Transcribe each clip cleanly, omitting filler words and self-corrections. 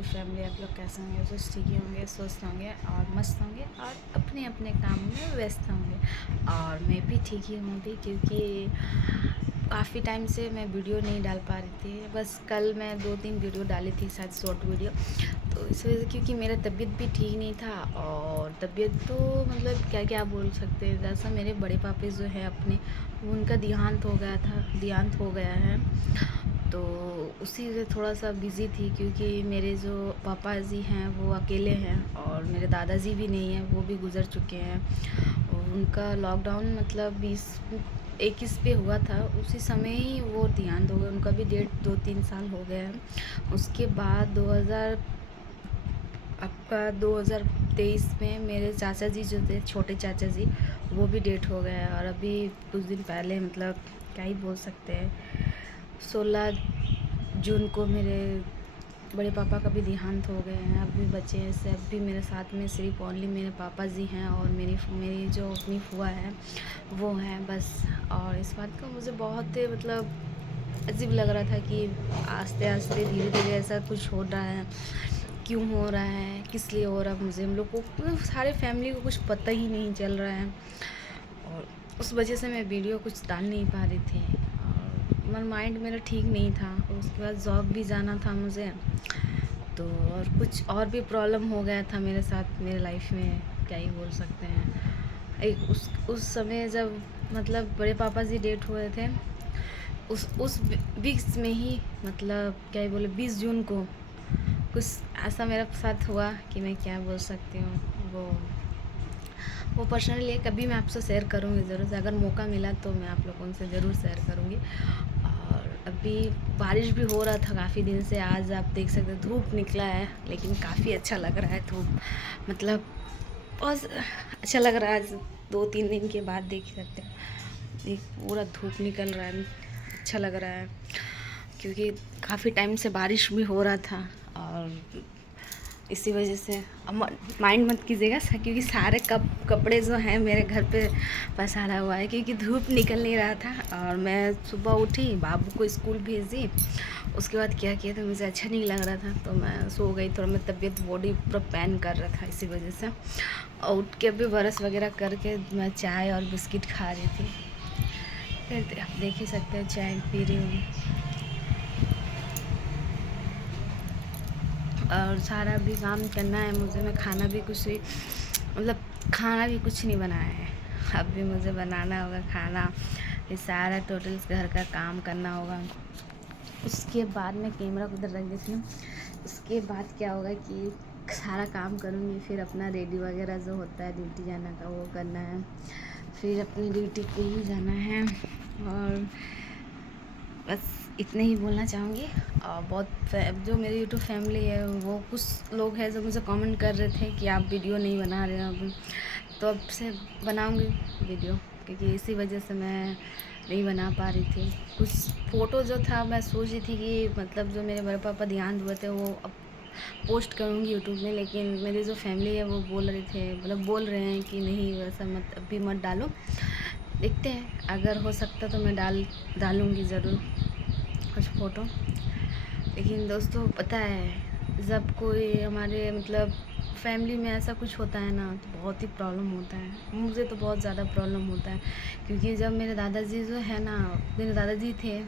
YouTube family, आप लोग कैसे होंगे? कुछ ठीक ही होंगे, स्वस्थ होंगे और मस्त होंगे और अपने अपने काम में व्यस्त होंगे। और मैं भी ठीक ही हूँ भी, क्योंकि काफ़ी टाइम से मैं वीडियो नहीं डाल पा रही थी। बस कल मैं 2-3 वीडियो डाली थी, शायद शॉर्ट वीडियो। तो इस वजह से, क्योंकि मेरा तबीयत भी ठीक नहीं था, और तबीयत तो मतलब क्या क्या बोल सकते हैं। जैसा मेरे बड़े पापे जो है अपने, उनका देहांत हो गया है। तो उसी से थोड़ा सा बिज़ी थी, क्योंकि मेरे जो पापा जी हैं वो अकेले हैं, और मेरे दादाजी भी नहीं हैं, वो भी गुज़र चुके हैं। और उनका लॉकडाउन मतलब 2021 पे हुआ था, उसी समय ही वो देहांत हो गए। उनका भी 2-3 साल हो गए हैं। उसके बाद 2023 में मेरे चाचा जी जो थे, छोटे चाचा जी, वो भी डेट हो गए। और अभी कुछ दिन पहले, मतलब क्या ही बोल सकते हैं, 16 जून को मेरे बड़े पापा का भी देहांत हो गए हैं। अब भी बचे हैं से, अब भी मेरे साथ में सिर्फ ओनली मेरे पापा जी हैं, और मेरी जो अपनी फुआ है वो हैं बस। और इस बात का मुझे बहुत मतलब अजीब लग रहा था कि आस्ते आस्ते धीरे धीरे ऐसा कुछ हो रहा है। क्यों हो रहा है, किस लिए हो रहा है, मुझे हम लोग को मतलब सारे फैमिली को कुछ पता ही नहीं चल रहा है। और उस वजह से मैं वीडियो कुछ डाल नहीं पा रही थी, और माइंड मेरा ठीक नहीं था। और उसके बाद जॉब भी जाना था मुझे, तो और कुछ और भी प्रॉब्लम हो गया था मेरे साथ, मेरे लाइफ में, क्या ही बोल सकते हैं। एक उस समय जब मतलब बड़े पापा जी डेट हुए थे, उस बीच में ही, मतलब क्या ही बोले, 20 जून को कुछ ऐसा मेरे साथ हुआ कि मैं क्या बोल सकती हूँ। वो पर्सनली कभी मैं आपसे शेयर करूँगी ज़रूर से, अगर मौका मिला तो मैं आप लोगों से ज़रूर शेयर करूँगी। और अभी बारिश भी हो रहा था काफ़ी दिन से। आज आप देख सकते हैं धूप निकला है, लेकिन काफ़ी अच्छा लग रहा है धूप, मतलब बहुत अच्छा लग रहा है। आज 2-3 दिन के बाद देख सकते हैं, एक पूरा धूप निकल रहा है, अच्छा लग रहा है, क्योंकि काफ़ी टाइम से बारिश भी हो रहा था। और इसी वजह से अब माइंड मत कीजिएगा, क्योंकि सारे कपड़े जो हैं मेरे घर पे पसारा हुआ है, क्योंकि धूप निकल नहीं रहा था। और मैं सुबह उठी, बाबू को स्कूल भेज दी। उसके बाद क्या किया था, मुझे अच्छा नहीं लग रहा था, तो मैं सो गई। थोड़ा मैं तबीयत बॉडी पूरा पेन कर रहा था, इसी वजह से। और उठ के भी ब्रश वगैरह करके मैं चाय और बिस्किट खा रही थी। फिर आप देख ही सकते हैं, चाय पी रही हूँ। और सारा भी काम करना है मुझे। मैं खाना भी कुछ भी, मतलब खाना भी कुछ नहीं बनाया है, अब भी मुझे बनाना होगा खाना। ये सारा टोटल घर का काम करना होगा। उसके बाद मैं कैमरा उधर रख देती हूँ। उसके बाद क्या होगा कि सारा काम करूँगी, फिर अपना रेडी वगैरह जो होता है ड्यूटी जाना का, वो करना है। फिर अपनी ड्यूटी पे ही जाना है। और बस इतने ही बोलना चाहूँगी। और जो मेरी यूट्यूब फैमिली है, वो कुछ लोग हैं जो मुझे कमेंट कर रहे थे कि आप वीडियो नहीं बना रहे हो अब, तो अब से बनाऊँगी वीडियो, क्योंकि इसी वजह से मैं नहीं बना पा रही थी। कुछ फ़ोटो जो था, मैं सोच रही थी कि मतलब जो मेरे बड़े पापा देहांत हुए थे, वो अब पोस्ट करूँगी यूट्यूब में। लेकिन मेरी जो फैमिली है वो बोल रहे थे, मतलब बोल रहे हैं कि नहीं, वैसा मत, अभी मत डालो। देखते हैं, अगर हो सकता तो मैं डालूँगी ज़रूर कुछ फ़ोटो। लेकिन दोस्तों पता है, जब कोई हमारे मतलब फैमिली में ऐसा कुछ होता है ना, तो बहुत ही प्रॉब्लम होता है। मुझे तो बहुत ज़्यादा प्रॉब्लम होता है, क्योंकि जब मेरे दादाजी जो है ना, मेरे दादाजी थे,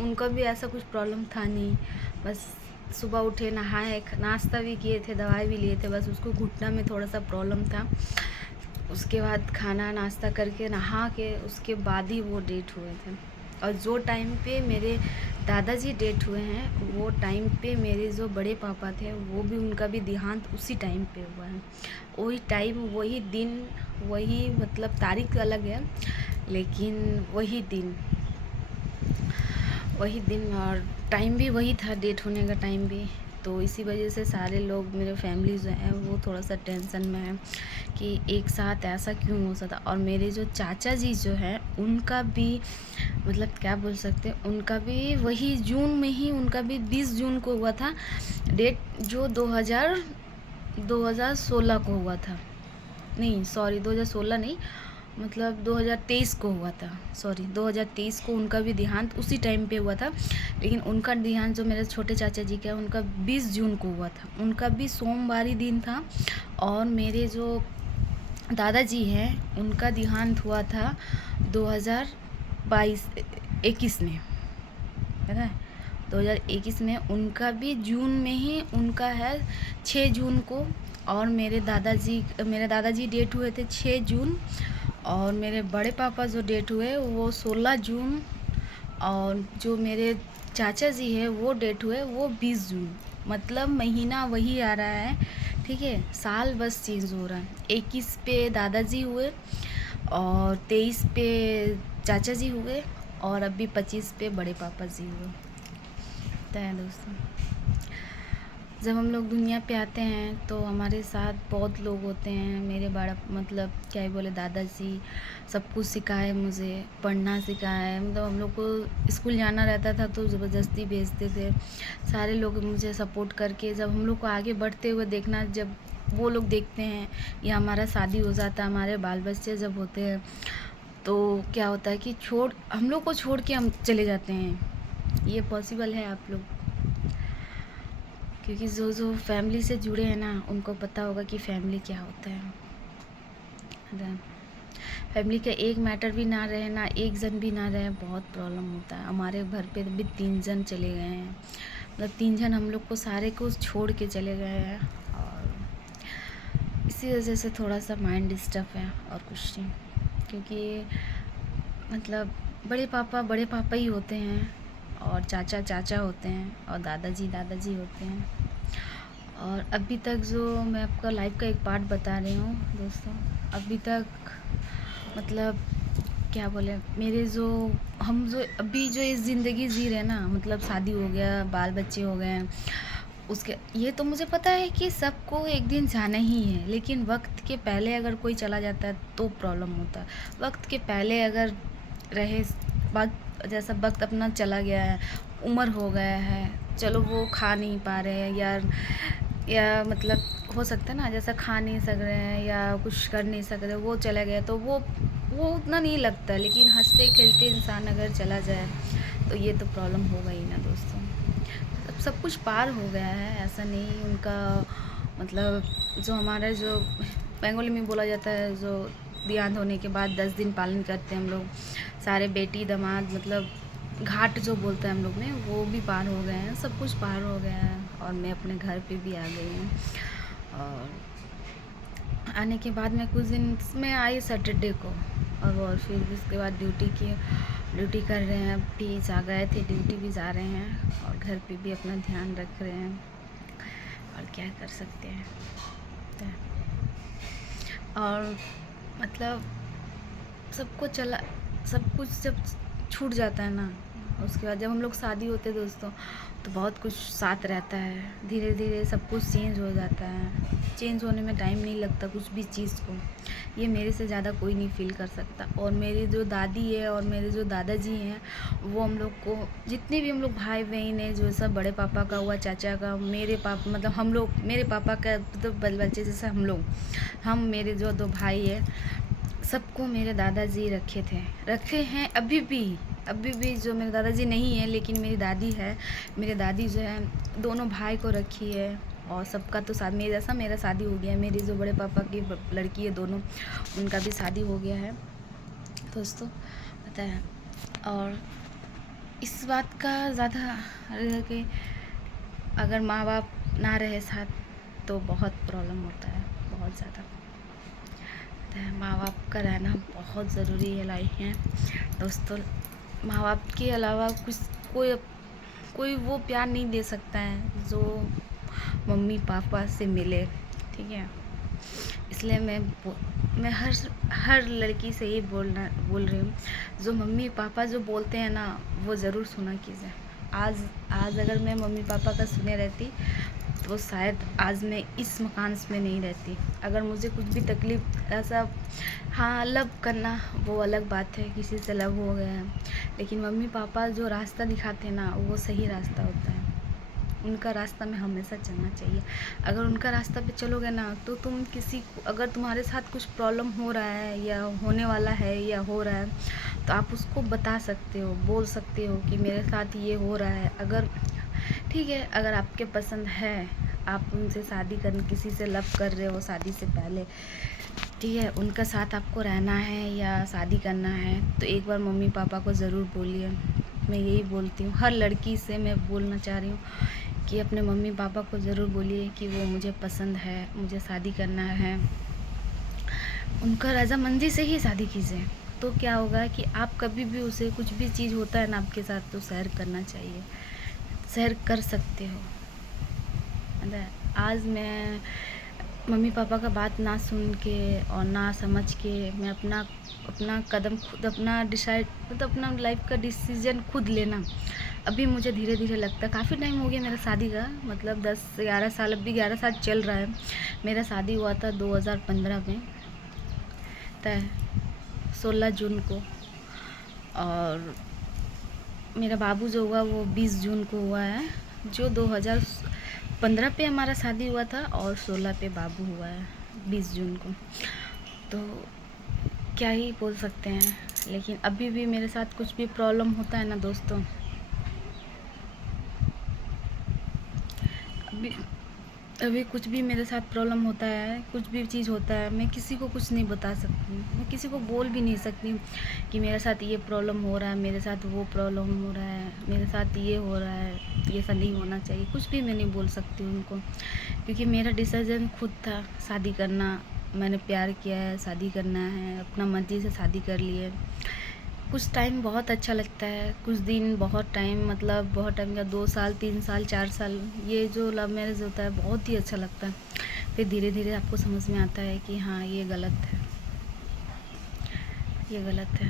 उनका भी ऐसा कुछ प्रॉब्लम था नहीं। बस सुबह उठे, नहाए, नाश्ता भी किए थे, दवाई भी लिए थे, बस उसको घुटना में थोड़ा सा प्रॉब्लम था। उसके बाद खाना नाश्ता करके नहा के उसके बाद ही वो डेट हुए थे। और जो टाइम पे मेरे दादाजी डेट हुए हैं, वो टाइम पे मेरे जो बड़े पापा थे, वो भी, उनका भी देहांत उसी टाइम पे हुआ है। वही टाइम, वही दिन, वही मतलब तारीख अलग है, लेकिन वही दिन और टाइम भी वही था, डेट होने का टाइम भी। तो इसी वजह से सारे लोग, मेरे फैमिली जो है, वो थोड़ा सा टेंशन में है कि एक साथ ऐसा क्यों हो सकता। और मेरे जो चाचा जी जो है, उनका भी मतलब क्या बोल सकते हैं, उनका भी वही जून में ही, उनका भी 20 जून को हुआ था डेट, जो 2016 को हुआ था। नहीं सॉरी, 2016 नहीं, मतलब 2023 को हुआ था, सॉरी 2023 को उनका भी देहांत उसी टाइम पे हुआ था। लेकिन उनका देहांत जो मेरे छोटे चाचा जी का है उनका 20 जून को हुआ था, उनका भी सोमवार ही दिन था। और मेरे जो दादाजी हैं उनका देहांत हुआ था 2021 में, पता है 2021 में। उनका भी जून में ही उनका है 6 जून को। और मेरे दादाजी डेट हुए थे 6 जून। और मेरे बड़े पापा जो डेट हुए वो 16 जून। और जो मेरे चाचा जी है वो डेट हुए वो 20 जून। मतलब महीना वही आ रहा है, ठीक है, साल बस चेंज हो रहा है। 21 पे दादाजी हुए और 23 पे चाचा जी हुए और अभी 25 पे बड़े पापा जी हुए। तो है दोस्तों, जब हम लोग दुनिया पे आते हैं तो हमारे साथ बहुत लोग होते हैं। मेरे बड़ा मतलब क्या ही बोले, दादाजी सब कुछ सिखाए, मुझे पढ़ना सिखाए। मतलब हम लोग को स्कूल जाना रहता था तो ज़बरदस्ती भेजते थे। सारे लोग मुझे सपोर्ट करके जब हम लोग को आगे बढ़ते हुए देखना, जब वो लोग देखते हैं या हमारा शादी हो जाता है, हमारे बाल बच्चे जब होते हैं तो क्या होता है कि हम लोग को छोड़ के हम चले जाते हैं। ये पॉसिबल है आप लोग, क्योंकि जो फैमिली से जुड़े हैं ना उनको पता होगा कि फैमिली क्या होता है। फैमिली का एक मैटर भी ना रहे, ना एक जन भी ना रहे, बहुत प्रॉब्लम होता है। हमारे घर पे भी 3 जन चले गए हैं, मतलब 3 जन हम लोग को सारे को छोड़ के चले गए हैं। और इसी वजह से थोड़ा सा माइंड डिस्टर्ब है और कुछ नहीं। क्योंकि मतलब बड़े पापा ही होते हैं और चाचा चाचा होते हैं और दादाजी दादाजी होते हैं। और अभी तक जो मैं आपका लाइफ का एक पार्ट बता रही हूँ दोस्तों, अभी तक मतलब क्या बोले, मेरे हम जो अभी जो इस ज़िंदगी जी रहे हैं ना, मतलब शादी हो गया, बाल बच्चे हो गए, उसके ये तो मुझे पता है कि सबको एक दिन जाना ही है। लेकिन वक्त के पहले अगर कोई चला जाता है तो प्रॉब्लम होता है। वक्त के पहले अगर रहे, जैसा वक्त अपना चला गया है, उम्र हो गया है, चलो वो खा नहीं पा रहे हैं या मतलब हो सकता है ना, जैसा खा नहीं सक रहे हैं या कुछ कर नहीं सक रहे, वो चला गया तो वो उतना नहीं लगता। लेकिन हंसते खेलते इंसान अगर चला जाए तो ये तो प्रॉब्लम होगा ही ना दोस्तों। सब कुछ पार हो गया है, ऐसा नहीं। उनका मतलब जो हमारा जो बंगाली में बोला जाता है, जो देहांत होने के बाद 10 दिन पालन करते हैं हम लोग सारे, बेटी दामाद, मतलब घाट जो बोलते हैं हम लोग में, वो भी पार हो गए हैं। सब कुछ पार हो गया है और मैं अपने घर पे भी आ गई हूँ। और आने के बाद मैं कुछ दिन में आई सैटरडे को, और फिर उसके बाद ड्यूटी कर रहे हैं। अभी जा गए थे, ड्यूटी भी जा रहे हैं और घर पे भी अपना ध्यान रख रहे हैं। और क्या कर सकते हैं। और मतलब सब कुछ जब छूट जाता है ना, उसके बाद जब हम लोग शादी होते हैं दोस्तों तो बहुत कुछ साथ रहता है। धीरे धीरे सब कुछ चेंज हो जाता है। चेंज होने में टाइम नहीं लगता कुछ भी चीज़ को। ये मेरे से ज़्यादा कोई नहीं फील कर सकता। और मेरी जो दादी है और मेरे जो दादाजी हैं, वो हम लोग को, जितने भी हम लोग भाई बहन हैं, जो सब बड़े पापा का हुआ, चाचा का, मेरे पापा, मतलब हम लोग, मेरे पापा का तो बच्चे जैसे हम मेरे जो 2 भाई है, सबको मेरे दादाजी रखे हैं। अभी भी जो मेरे दादाजी नहीं है लेकिन मेरी दादी है, मेरी दादी जो है दोनों भाई को रखी है। और सबका तो साथ मेरे जैसा मेरा शादी हो गया है। मेरी जो बड़े पापा की लड़की है दोनों, उनका भी शादी हो गया है दोस्तों, पता है। और इस बात का ज़्यादा है कि अगर माँ बाप ना रहे साथ तो बहुत प्रॉब्लम होता है, बहुत ज़्यादा। माँ बाप का रहना बहुत ज़रूरी है लाइफ में दोस्तों। माँ बाप के अलावा कोई वो प्यार नहीं दे सकता है जो मम्मी पापा से मिले, ठीक है। इसलिए मैं हर लड़की से ही बोल रही हूँ, जो मम्मी पापा जो बोलते हैं ना वो ज़रूर सुना कीजिए। आज अगर मैं मम्मी पापा का सुने रहती तो शायद आज मैं इस मकान में नहीं रहती। अगर मुझे कुछ भी तकलीफ़ ऐसा, हाँ लव करना वो अलग बात है, किसी से लव हो गया है, लेकिन मम्मी पापा जो रास्ता दिखाते हैं ना वो सही रास्ता होता है। उनका रास्ता में हमेशा चलना चाहिए। अगर उनका रास्ता पे चलोगे ना तो तुम किसी को, अगर तुम्हारे साथ कुछ प्रॉब्लम हो रहा है या होने वाला है या हो रहा है, तो आप उसको बता सकते हो, बोल सकते हो कि मेरे साथ ये हो रहा है। अगर ठीक है, अगर आपके पसंद है, आप उनसे शादी कर, किसी से लव कर रहे हो शादी से पहले, ठीक है, उनका साथ आपको रहना है या शादी करना है, तो एक बार मम्मी पापा को ज़रूर बोलिए। मैं यही बोलती हूँ, हर लड़की से मैं बोलना चाह रही हूँ कि अपने मम्मी पापा को ज़रूर बोलिए कि वो मुझे पसंद है, मुझे शादी करना है। उनका रजामंदी से ही शादी कीजिए, तो क्या होगा कि आप कभी भी उसे कुछ भी चीज़ होता है ना आपके साथ, तो शेयर करना चाहिए, शेयर कर सकते हो। आज मैं मम्मी पापा का बात ना सुन के और ना समझ के मैं अपना कदम खुद, अपना डिसाइड, मतलब अपना लाइफ का डिसीजन खुद लेना, अभी मुझे धीरे धीरे लगता है। काफ़ी टाइम हो गया मेरा शादी का, मतलब 10-11 साल, अभी 11 साल चल रहा है। मेरा शादी हुआ था 2015 में, तय 16 जून को, और मेरा बाबू जो हुआ वो 20 जून को हुआ है। जो 2015 पे हमारा शादी हुआ था और 16 पे बाबू हुआ है 20 जून को। तो क्या ही बोल सकते हैं, लेकिन अभी भी मेरे साथ कुछ भी प्रॉब्लम होता है ना दोस्तों, अभी कुछ भी मेरे साथ प्रॉब्लम होता है, कुछ भी चीज़ होता है, मैं किसी को कुछ नहीं बता सकती, मैं किसी को बोल भी नहीं सकती कि मेरे साथ ये प्रॉब्लम हो रहा है, मेरे साथ वो प्रॉब्लम हो रहा है, मेरे साथ ये हो रहा है, ये सब नहीं होना चाहिए, कुछ भी मैं नहीं बोल सकती उनको, क्योंकि मेरा डिसीजन खुद था शादी करना। मैंने प्यार किया है, शादी करना है, अपना मर्जी से शादी कर लिए। कुछ टाइम बहुत अच्छा लगता है, कुछ दिन बहुत टाइम, मतलब बहुत टाइम का 2 साल 3 साल 4 साल, ये जो लव मैरिज होता है बहुत ही अच्छा लगता है। फिर धीरे धीरे आपको समझ में आता है कि हाँ ये गलत है, ये गलत है।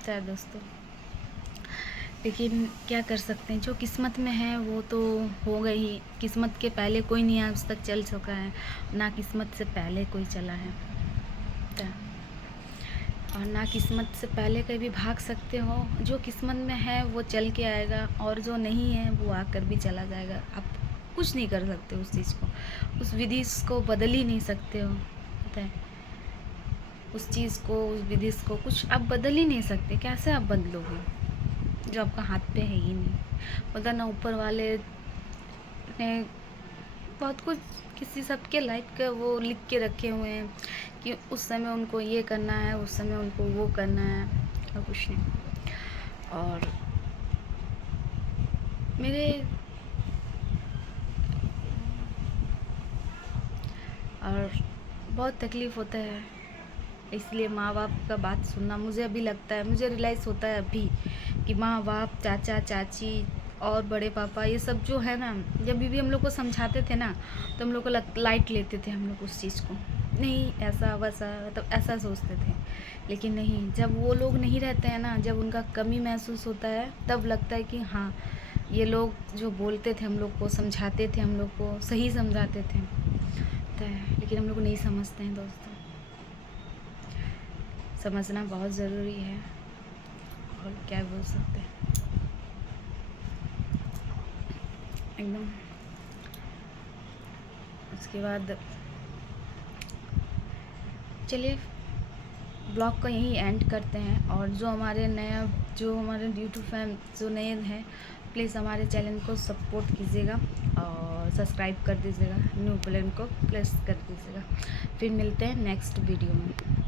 तो दोस्तों, लेकिन क्या कर सकते हैं, जो किस्मत में है वो तो हो गई। किस्मत के पहले कोई नहीं आज तक चल सका है, ना किस्मत से पहले कोई चला है, और ना किस्मत से पहले कभी भाग सकते हो। जो किस्मत में है वो चल के आएगा, और जो नहीं है वो आकर भी चला जाएगा। आप कुछ नहीं कर सकते उस चीज़ को, उस विधि को बदल ही नहीं सकते हो, पता है, उस चीज़ को, उस विधि को कुछ आप बदल ही नहीं सकते। कैसे आप बदलोगे जो आपका हाथ पे है ही नहीं। पता ना ऊपर वाले ने बहुत कुछ किसी सबके लाइफ का वो लिख के रखे हुए हैं कि उस समय उनको ये करना है, उस समय उनको वो करना है, और कुछ नहीं। और मेरे और बहुत तकलीफ़ होता है, इसलिए माँ बाप का बात सुनना मुझे अभी लगता है, मुझे रियलाइज़ होता है अभी कि माँ बाप, चाचा चाची और बड़े पापा, ये सब जो है ना, जब भी हम लोग को समझाते थे ना, तो हम लोग को लाइट लेते थे हम लोग उस चीज़ को, नहीं ऐसा वैसा, मतलब ऐसा सोचते थे। लेकिन नहीं, जब वो लोग नहीं रहते हैं ना, जब उनका कमी महसूस होता है, तब लगता है कि हाँ ये लोग जो बोलते थे हम लोग को, समझाते थे हम लोग को, सही समझाते थे। लेकिन हम लोग नहीं समझते हैं दोस्तों, समझना बहुत ज़रूरी है, और क्या बोल सकते हैं, एकदम। उसके बाद चलिए ब्लॉग को यहीं एंड करते हैं। और जो हमारे यूट्यूब फैन जो नए हैं, प्लीज़ हमारे चैनल को सपोर्ट कीजिएगा और सब्सक्राइब कर दीजिएगा, न्यू बेल को प्रेस कर दीजिएगा। फिर मिलते हैं नेक्स्ट वीडियो में।